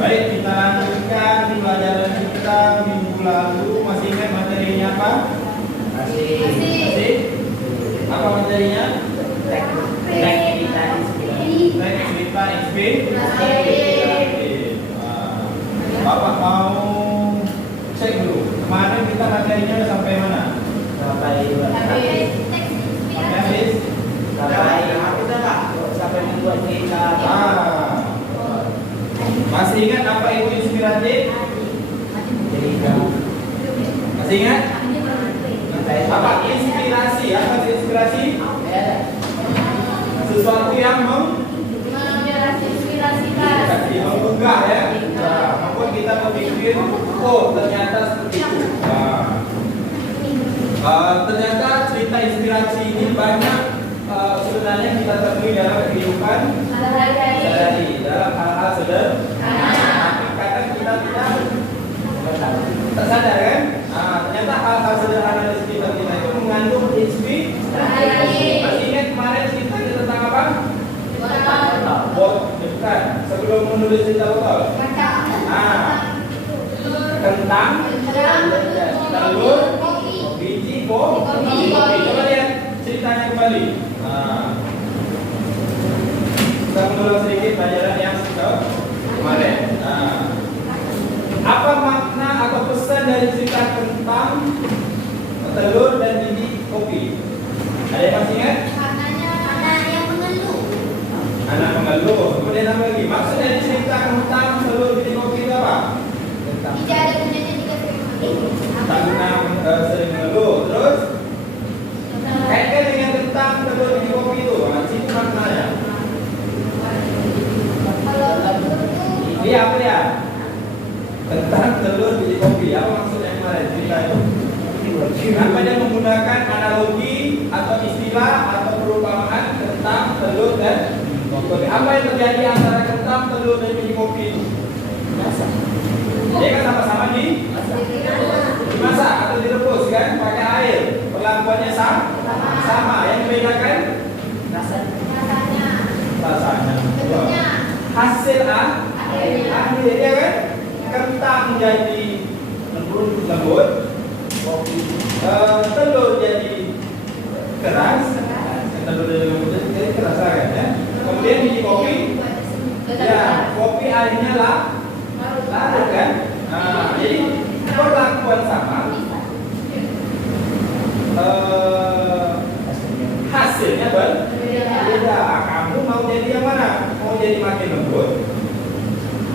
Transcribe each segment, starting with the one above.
Baik, kita lanjutkan di pelajaran kita minggu lalu. Masih ingat materinya apa? Masih? Apa materinya? Teks cerita inspirasi. Bapak mau cek dulu. Kemarin kita materinya sampai mana? Sampai habis. Sampai membuat cerita. Masih ingat apa itu inspiratif? Masih ingat? Apa inspirasi? Apa inspirasi? Sesuatu yang menggugah ya. Membuat kita berpikir, oh ternyata seperti itu. Ternyata cerita inspirasi ini banyak sebenarnya kita temui dalam kehidupan sehari-hari, dalam hal-hal sederhana. Tapi kadang kita tidak sadar kan? Ternyata hal-hal sederhana di sekitar kita itu mengandung inspirasi. Masih ingat kemarin cerita tentang apa? Bukan. Sebelum menulis cerita botol. Kentang, telur, biji kopi. Coba lihat ceritanya kembali. Kita mengulang sedikit pelajaran yang kemarin. Apa makna atau pesan dari cerita kentang, telur dan biji kopi? Ada yang masih ingat? Anak mengeluh. Kemudian apa lagi? Maksud dari cerita kentang, telur, biji kopi itu apa? Karena sering mengeluh. Terus kaitkan dengan kentang, telur, biji kopi itu. Itu maknanya. Ini apa ya? Kentang, telur, biji kopi. Apa maksudnya kemarin cerita itu? Kenapa dia menggunakan analogi atau istilah atau perumpamaan kentang, telur dan kopi? Apa yang terjadi antara kentang, telur dan biji kopi itu? Dia kan sama-sama dimasak atau direbus kan pakai air. Perlakuannya sama. Yang membedakan rasanya. Hasil akhirnya kan kentang jadi lembut, telur jadi keras, jadi keras kan ya. Kemudian biji kopi, ya kopi airnya larut kan. Jadi perlakuan sama, hasilnya berbeda. Kamu mau jadi yang mana? Mau jadi makin lembut,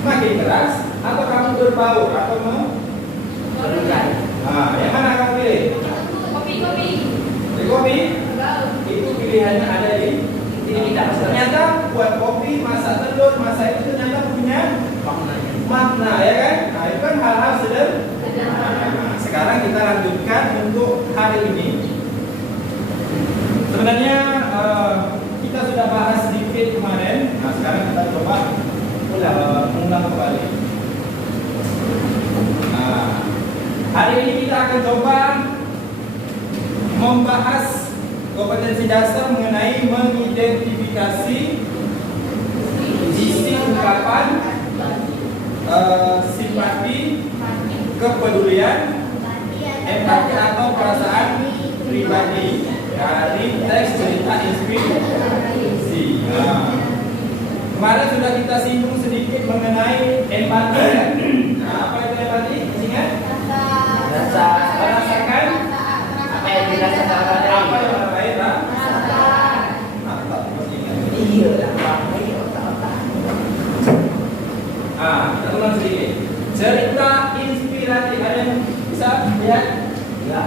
makin keras, atau kamu berbau atau melukai? Yang mana kamu pilih? Kopi? Itu pilihannya ada di kita. Ternyata buat kopi, masak telur, masak itu ternyata punya makna ya kan? Itu kan hal-hal sederhana. Sekarang kita lanjutkan untuk hari ini. Sebenarnya kita sudah bahas sedikit kemarin. Sekarang kita coba mengulang kembali. Hari ini kita akan coba membahas kompetensi dasar mengenai mengidentifikasi isi ungkapan simpati, kepedulian, empati atau perasaan pribadi dari teks cerita inspirasi. Kemarin sudah kita singgung sedikit mengenai empati. Apa itu empati? Ingat? Merasakan apa yang dirasakan apa yang orang lain kita ulang sedikit. Cerita inspiratif. Ada yang bisa lihat? Ya.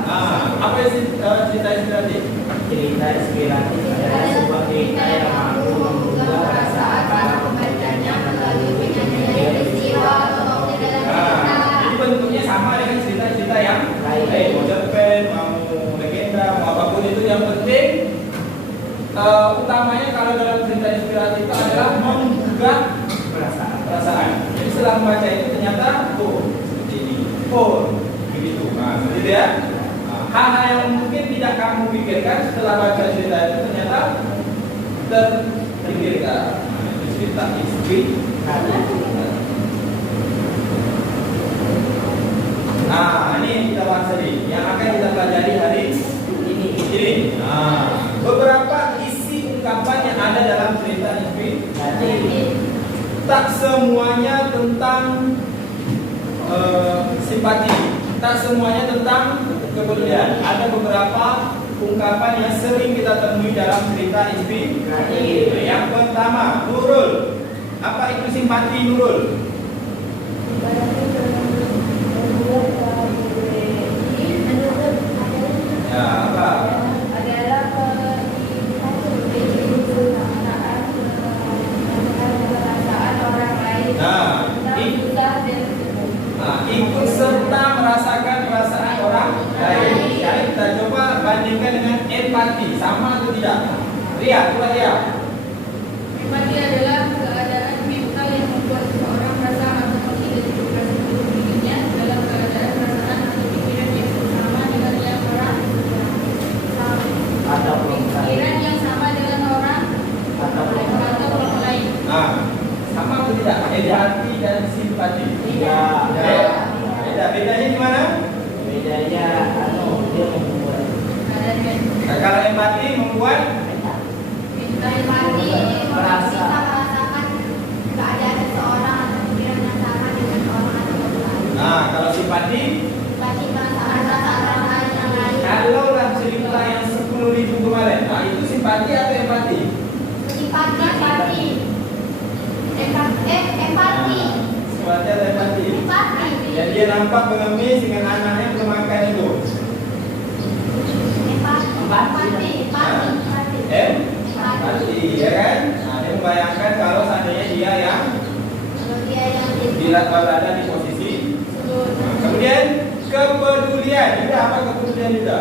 Apa cerita inspiratif? Cerita inspiratif adalah sebuah cerita yang mampu menggugah perasaan para pembacanya melalui penyajian peristiwa atau jadi bentuknya sama dengan cerita-cerita yang lain. Mau cerpen, mau legenda, mau apapun itu, yang penting utamanya kalau dalam cerita inspiratif itu adalah menggugah perasaan. Jadi setelah membaca itu ternyata seperti ini, begitu. Seperti itu ya. Hal-hal yang mungkin tidak kamu pikirkan setelah baca cerita itu ternyata terpikirkan. cerita inspiratif. Nah, ini yang kita bahas tadi, yang akan kita pelajari hari ini. Nah, beberapa isi ungkapan yang ada dalam cerita inspiratif. Tak semuanya tentang simpati, tak semuanya tentang kepedulian. Ada beberapa ungkapan yang sering kita temui dalam cerita inspiratif. Yang pertama, Nurul. Apa itu simpati, Nurul? Ya, apa? Ikut serta merasakan perasaan orang lain. Jadi kita coba bandingkan dengan empati, sama atau tidak? Ria, coba Ria. Empati adalah keadaan mental yang membuat seseorang merasa atau mengidentifikasi dirinya dalam keadaan perasaan atau pikiran yang sama dengan yang orang, atau pikiran yang sama dengan orang atau orang lain. Nah, sama atau tidak? Empati dan simpati. Tidak. Beda. Bedanya gimana? Bedanya dia membuat Nah, kalau empati membuat Empati merasa merasakan keadaan seseorang atau pikiran yang sama dengan orang atau orang lain. Nah, kalau simpati, Empati merasakan perasaan orang yang lain. kalau lah cerita yang 10.000 kemarin, nah itu simpati atau empati? Empati. Empati. Simpati atau empati? Empati. Yang dia nampak mengemis dengan anaknya belum makan itu. Empati. Empati, ya kan? Nah, dia membayangkan kalau seandainya dia yang berada di posisi. Nah, kemudian kepedulian. Itu apa kepedulian juga?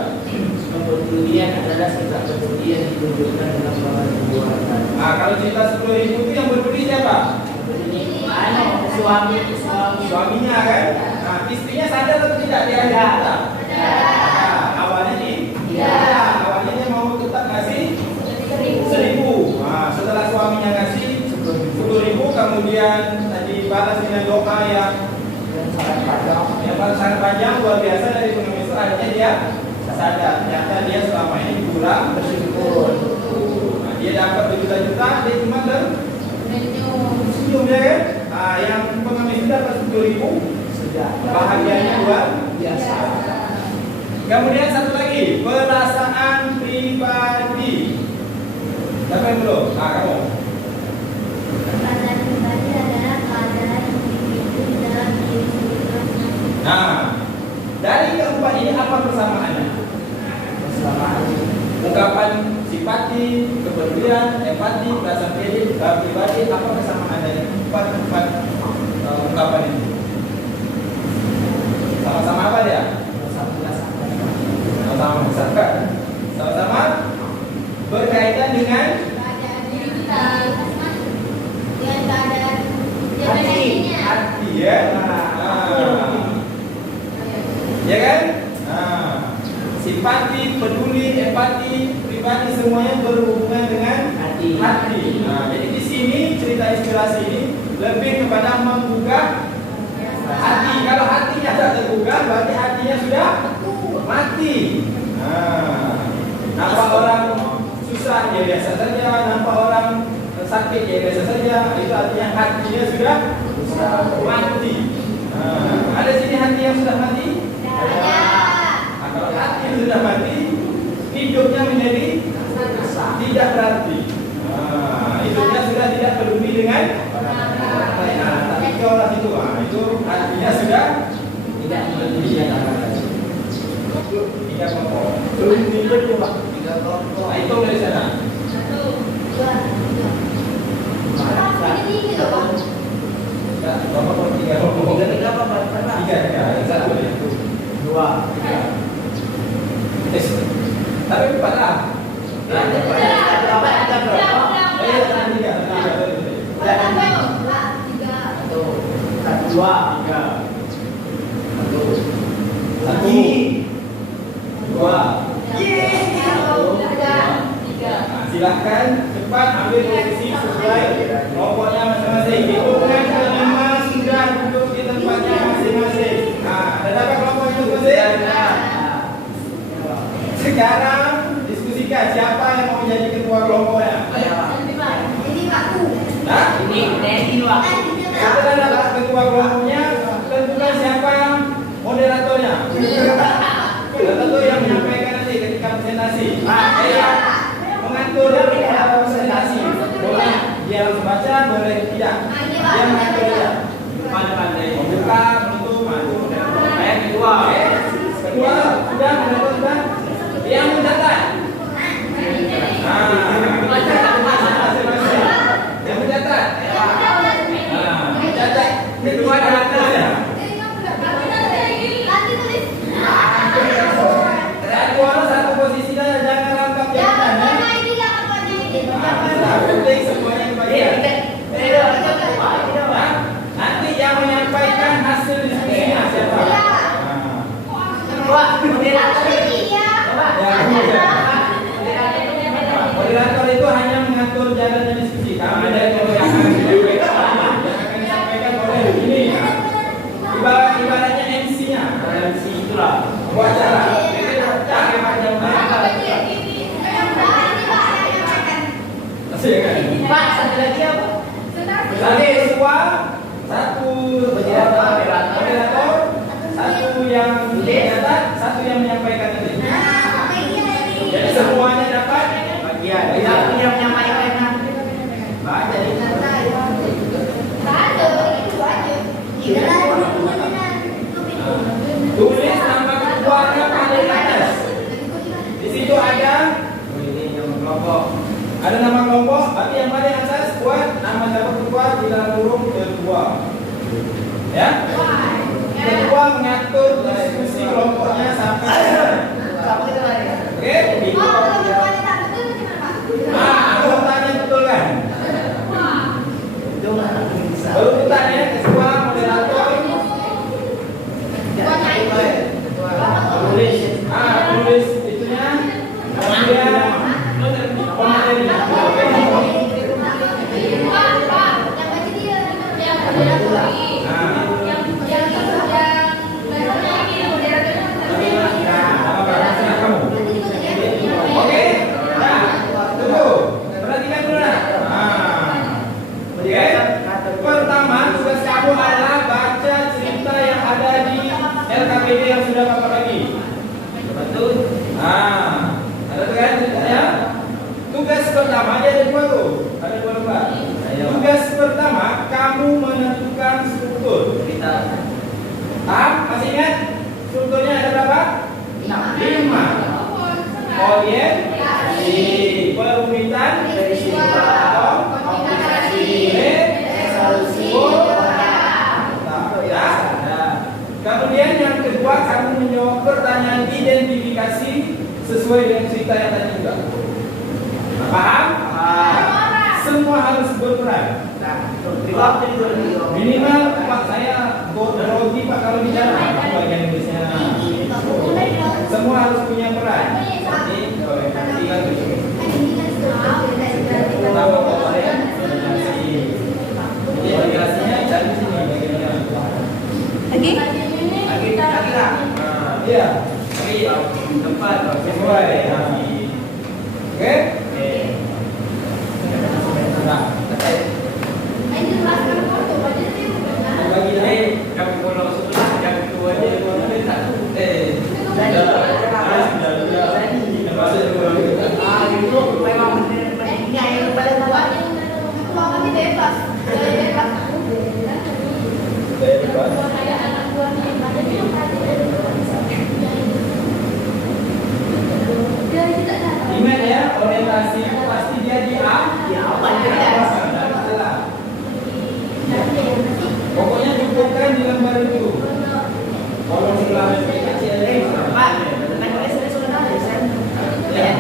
kepedulian adalah sikap peduli yang ditunjukkan dalam perbuatan. Nah, kalau cerita 10.000 itu yang peduli siapa? Suaminya kan? Nah, istrinya sadar atau tidak dia ada cerita? Nah, awalnya nih? Awalnya dia mau tetap ngasih 1.000. Nah, setelah suaminya ngasih 10.000, kemudian tadi balas dengan doa yang sangat panjang luar biasa dari pengemis itu, akhirnya dia sadar ternyata dia selama ini kurang bersyukur. Nah, dia dapat berjuta-juta, dia cuma tersenyum ya kan? Nah, yang pengemis itu dapat 10.000, bahagianya luar biasa. Kemudian satu lagi, perasaan pribadi. Siapa yang belum? Nah, kamu. Perasaan pribadi adalah keadaan individu dalam diri sendiri. Nah, dari keempat ini apa persamaannya? Ungkapan simpati, kepedulian, empati, perasaan pribadi, apa kesamaan dari empat ungkapan ini? Sama-sama apa dia? Sama-sama besar. Sama-sama berkaitan dengan Keadaan diri kita, dengan keadaan hati ya. Ya kan? Nah, simpati, peduli, empati, pribadi semuanya berhubungan dengan hati. Nah, jadi di sini cerita inspirasi ini lebih kepada menggugah hati. Kalau hatinya tidak tergugah, berarti hatinya sudah mati. Nah, nampak orang susah ya biasa saja, nampak orang sakit ya biasa saja, itu artinya hatinya sudah mati. Nah, ada sini hati yang sudah mati? Nah, kalau hati yang sudah mati, hidupnya menjadi tidak berarti. Nah, hidupnya sudah tidak peduli dengan tapi kalau itu, itu artinya sudah tidak peduli dengan tidak mau. Belum hidup cuma 3 kelompok. Nah, itu dari sana. 1, 2, 3. Ini loh, Pak. Kelompok 3 kelompok. 3 apa? 3. 1, 2, 3. Tapi 4 lah. Silahkan cepat ambil posisi sesuai kelompoknya Setelah dapat ketua kelompoknya, tentukan siapa moderatornya. Tentu yang menyampaikan nanti ketika presentasi. Saya mengatur presentasi. Boleh dia langsung baca, boleh tidak. Dia mengatur dia. Pandai-pandai membuka, menutup, maju. Yang kedua, kedua sudah moderator sudah. Yang mencatat. Yang mencatat. Mencatat. Kedua data ya. Satu posisi dah, jangan rangkap jabatan ya. Penting semuanya kebagian. Nanti yang menyampaikan hasil diskusinya siapa? Moderator itu hanya mengatur jalannya diskusi. Kami dari yang akan disampaikan oleh ini. Ibaratnya MC-nya. MC itulah acara. Pak, satu lagi apa? Tadi ketua, satu moderator, satu yang mencatat, satu yang menyampaikan tadi. Jadi semuanya dapat bagian. Satu yang menyampaikan. Pak, jadi tulis nama ketuanya paling atas. Di situ ada ini yang kelompok. Ada nama kelompok, tapi yang paling atas buat nama siapa ketua di dalam huruf ketua. Ya? Ketua mengatur diskusi kelompoknya sampai. Oke? Itu. Anggotanya betul kan? Baru bertanya ketua, moderator. Tulis itunya. Kemudian pertama tugas kamu adalah baca cerita yang ada di LKPD yang sudah Bapak bagi. Betul? Ada kan ceritanya? Tugas pertama dia ada dua tuh. Ada dua lembar. Tugas pertama kamu menentukan struktur. Paham? Masih ingat? Strukturnya ada berapa? 5. Orientasi, perumitan, komplikasi, resolusi. Kemudian yang kedua kamu menjawab pertanyaan identifikasi sesuai dengan cerita yang tadi juga. Paham? Semua harus berperan. Minimal Pak saya grogi Pak kalau bicara bagian Inggrisnya. Semua harus punya peran. Jadi orientasi kan begitu. Pertama orientasi. Jadi orientasinya dari sini bagaimana? Lagi lah. Iya. Tapi tempat sesuai. Oke? Bagi lagi kamu kalau setelah yang kedua jadi itu memang pentingnya yang paling tua. Kami bebas. Ingat ya, orientasi pasti dia di A. Ya, masalah. Pokoknya cukupkan di lembar itu. Kalau setelah kecil Pak, dengan saya sudah tahu saya. Ya,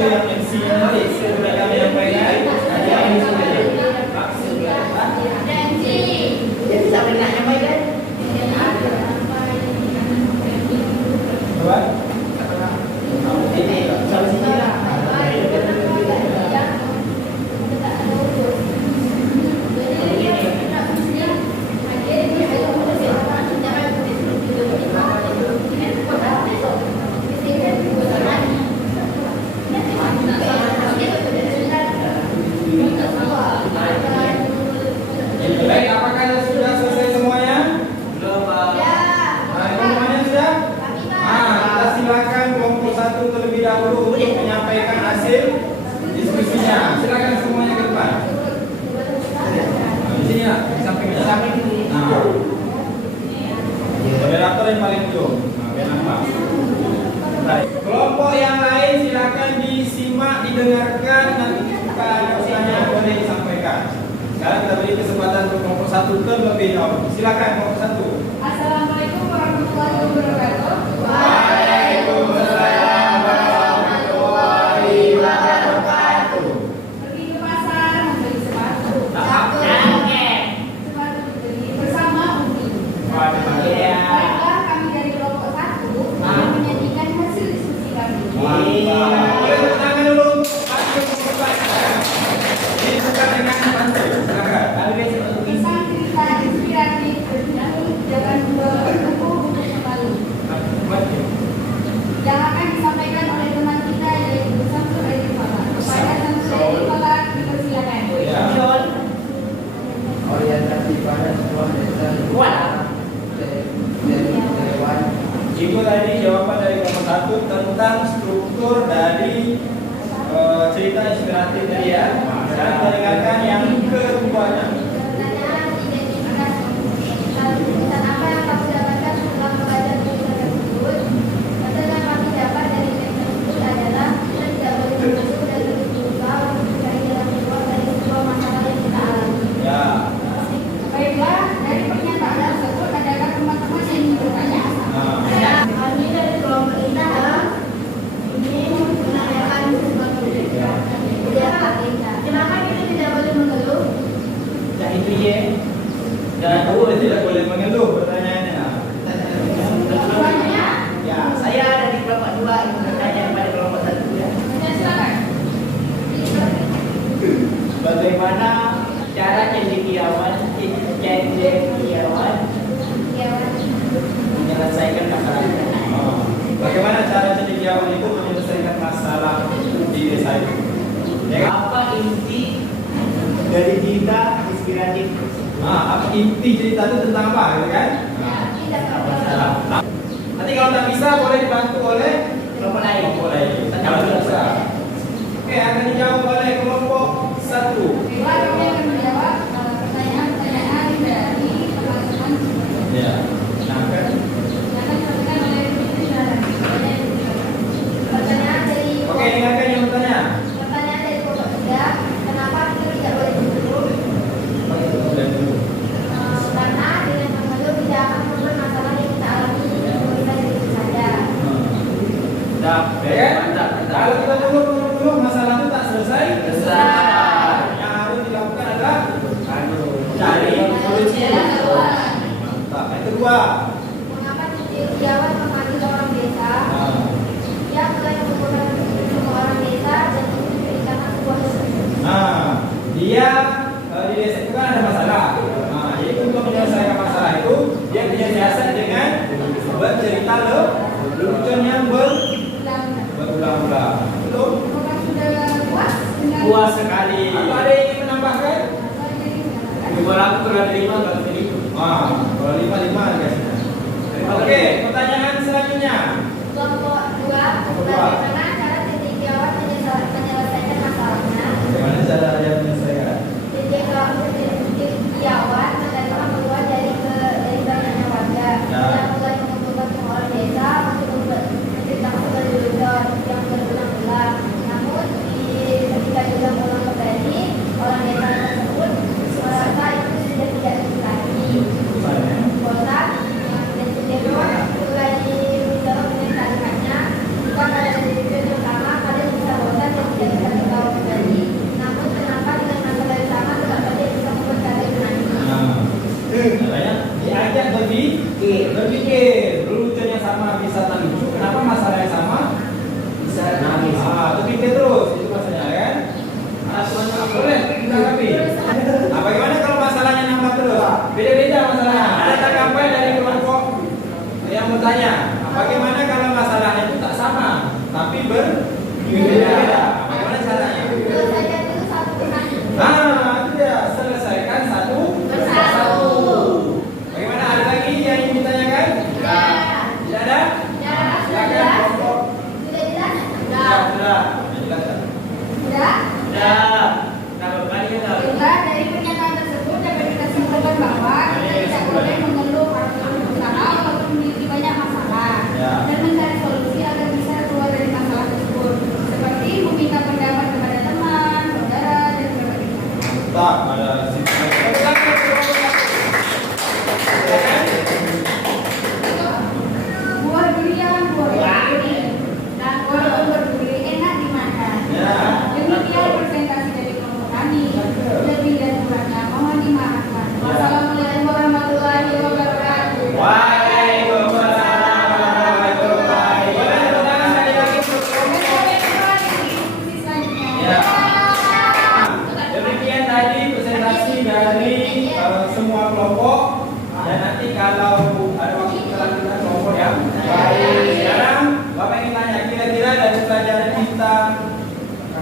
yang MC-nya nanti sudah kami sampaikan. jadi sampai nak nyampaikan. Coba. Ini sampai sini lah. biar nampak. Baik. Kelompok yang lain silakan disimak, didengarkan, nanti jika ada pertanyaan boleh disampaikan. Sekarang kita beri kesempatan untuk kelompok 1 terlebih dahulu. Silakan kelompok 1. Assalamualaikum warahmatullahi wabarakatuh. Waalaikumsalam warahmatullahi wabarakatuh. Pergi ke pasar membeli sepatu. Jaket. Sepatu dibeli bersama Umi. Waduh. Baiklah, kami dari kelompok 1 akan menyajikan hasil diskusi kami. Mantap. Boleh tepuk tangan dulu untuk Pak Kelompok 1. Ini bukan dengan bantu. Silakan. Tentang cerita inspiratif namun jangan bertepuk untuk kembali yang akan disampaikan oleh teman kita yaitu Samsul Edi Fala. Kepada Samsul Edi Fala dipersilakan. Ya. Orientasi pada sebuah desa Kuat. hewan. Itu tadi jawaban dari kelompok 1 tentang struktur dari cerita inspiratif tadi ya. Sekarang kita dengarkan yang keduanya. Pertanyaan identitas tulisan apa yang kamu dapatkan setelah membaca tulisan tersebut? Hasil yang kami dapat dari teks tersebut adalah kita tidak boleh mengeluh dan terus berusaha untuk mencari jalan keluar dari sebuah masalah yang kita alami. Ya. Baiklah, dari pernyataan tersebut adakah teman-teman yang ingin bertanya? Nah. Kami dari kelompok kita ingin menanyakan sebuah Ya. Kenapa kita tidak boleh mengeluh? Nah itu ya. Dan boleh tidak boleh mengeluh pertanyaannya. Jawabannya? Ya, saya dari kelompok 2 ingin bertanya kepada kelompok 1 ya. Silakan. Bagaimana cara cendekiawan menyelesaikan masalahnya? Oh. Bagaimana cara cendekiawan itu menyelesaikan masalah di desa itu? Ya kan? Apa inti dari cerita inspiratif? Apa inti cerita itu tentang apa, gitu kan? Tidak Nah, nanti kalau tak bisa boleh dibantu oleh Kelompok lain. kelompok lain. Kalau tidak bisa, oke akan dijawab oleh kelompok 1. Bila kami akan menjawab pertanyaan-pertanyaan dari teman-teman Ya. Nah, kan? yang akan disampaikan oleh pertanyaan dari Oke, dengarkan yang bertanya. pertanyaan dari kelompok 3, kenapa kita tidak boleh mengeluh? Karena dengan mengeluh tidak akan membuat masalah yang kita alami kita itu saja. Nah, ya kan? Kalau kita dulu masalah itu tak selesai. Yang harus dilakukan adalah cari solusi. Mantap. Yang kedua. Mengapa cendekiawan memanggil orang desa? Dia mulai membuat semua orang desa dan itu menjadikan sebuah Nah, dia di desa itu kan ada masalah. Nah, jadi untuk menyelesaikan masalah itu dia punya siasat dengan bercerita lelucon yang berulang-ulang. Betul? Apakah sudah puas dengan Puas sekali. Atau ada yang ingin menambahkan? Dua lagu kalau ada 5 kalau tadi. Kalau 5 guysnya. Oke, pertanyaan selanjutnya. kelompok 2? Bagaimana cara cendekiawan menyelesaikan masalahnya? Bagaimana cara dia menyelesaikan? Cendekiawan menerima keluar dari banyaknya warga yang mulai mengumpulkan semua orang desa untuk menceritakan lelucon yang berulang-ulang. Namun ketika diulang-ulang kembali, orang desa tersebut merasa itu sudah tidak lucu lagi. Bosan, dan cenderung mulai menjawab dengan kalimatnya, jika pada lelucon yang sama kalian bisa bosan dan tidak bisa tertawa kembali. Namun kenapa dengan masalah yang sama tetap saja bisa membuat kalian menangis? Caranya diajak berpikir. Lelucon yang sama bisa tak lucu. Kenapa masalah yang sama Bisa nangis. Berpikir terus itu masalahnya kan? Boleh kita tanggapi. Bagaimana kalau masalahnya nambah terus? Beda-beda masalahnya. Ada tanggapan dari kelompok yang bertanya. Bagaimana kalau masalahnya itu tak sama tapi berbeda? Bagaimana caranya? Selesaikan dulu satu persatu. Itu dia selesaikan satu persatu. Bagaimana, ada lagi yang ingin ditanyakan? Tidak ada? Silakan kelompok. Sudah jelas? Sudah. Jelaskan. Sudah? Dah. Tambah kali ya. Baiklah, dari pernyataan tersebut dapat kita simpulkan bahwa kita tidak boleh mengeluh karena usaha walaupun memiliki banyak masalah.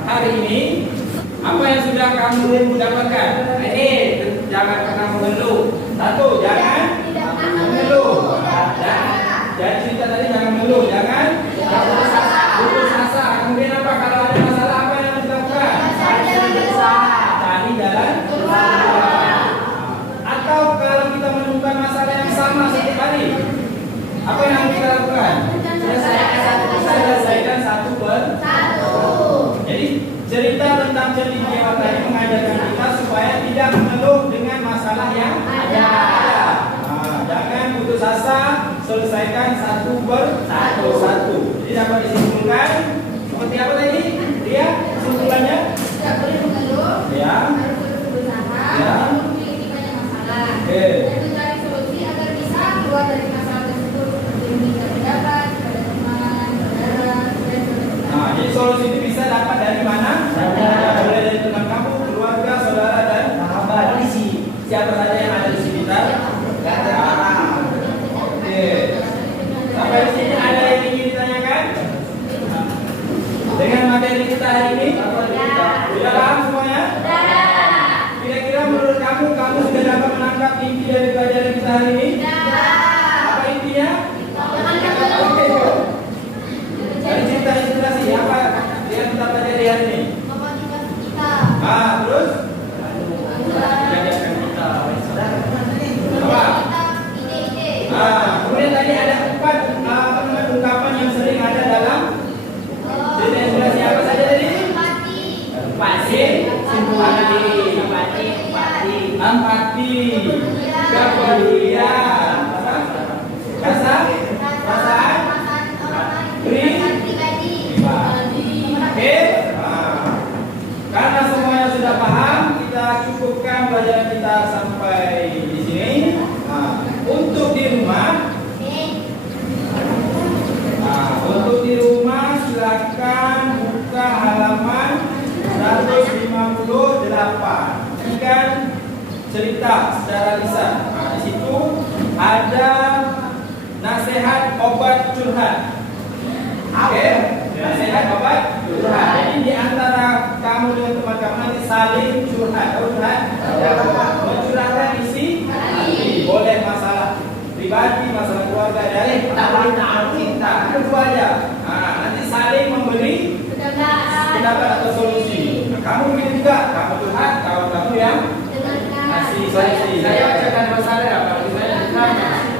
hari ini, apa yang sudah kamu dapatkan? Ini jangan pernah mengeluh. Satu, jangan mengeluh. Jadi cerita tadi jangan mengeluh, jangan putus asa. Kemudian apa kalau ada masalah apa yang harus dilakukan? Cari jalan keluar. Atau kalau kita menemukan masalah yang sama setiap hari, apa yang harus kita lakukan? Selesaikan satu per satu. Jadi cerita tentang cendekiawan tadi mengajarkan kita supaya tidak mengeluh dengan masalah yang ada. Jangan putus asa, selesaikan satu per satu. Jadi dapat disimpulkan seperti apa tadi? Dia kesimpulannya? Tidak boleh mengeluh. Ya. Harus terus berusaha. Ya. Memiliki banyak masalah. Oke. Dan mencari solusi agar bisa keluar dari masalah tersebut seperti meminta pendapat kepada teman, saudara, dan sebagainya. Nah, jadi solusi itu bisa dapat dari mana? Boleh dari teman kamu, keluarga, saudara, dan sahabat. Siapa saja yang ada di sekitar. Oke. Sampai di sini ada yang ingin ditanyakan? Dengan materi kita hari ini, sudah paham semuanya? Kira-kira menurut kamu sudah dapat menangkap inti dari pelajaran kita hari ini? Apa intinya? Oke. Dari cerita inspirasi apa yang kita pelajari hari ini? Terus? Apa? Kemudian tadi ada 4 ungkapan yang sering ada dalam cerita inspirasi apa saja tadi? Empati, kepedulian, perasaan, Oke. Karena semuanya sudah paham, kita cukupkan pelajaran kita sampai di sini. Untuk di rumah, silakan buka halaman 158. Ikan cerita secara lisan. Di situ ada nasihat obat curhat. Oke, nasihat obat curhat. Jadi di antara kamu dengan teman kamu nanti saling curhat. Tahu curhat? Mencurahkan isi hati. Boleh masalah pribadi, masalah keluarga, dari cinta. Kedua aja. Nanti saling memberi pendapat atau solusi. Kamu begitu juga. Kamu curhat, kamu yang kasih solusi. Saya bacakan masalah apa?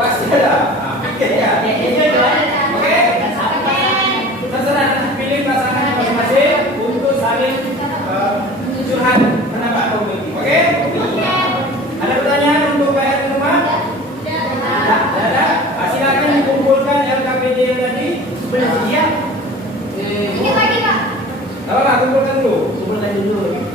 Pasti ada. Oke ya. Oke. Terserah nanti pilih pasangannya masing-masing untuk saling curhat pendapat komedi. Oke? Ada pertanyaan untuk bayar di rumah? Ada? Silakan dikumpulkan LKPD yang tadi. Sudah siap? Ini lagi, Pak. Kumpulkan dulu. Kumpulkan dulu.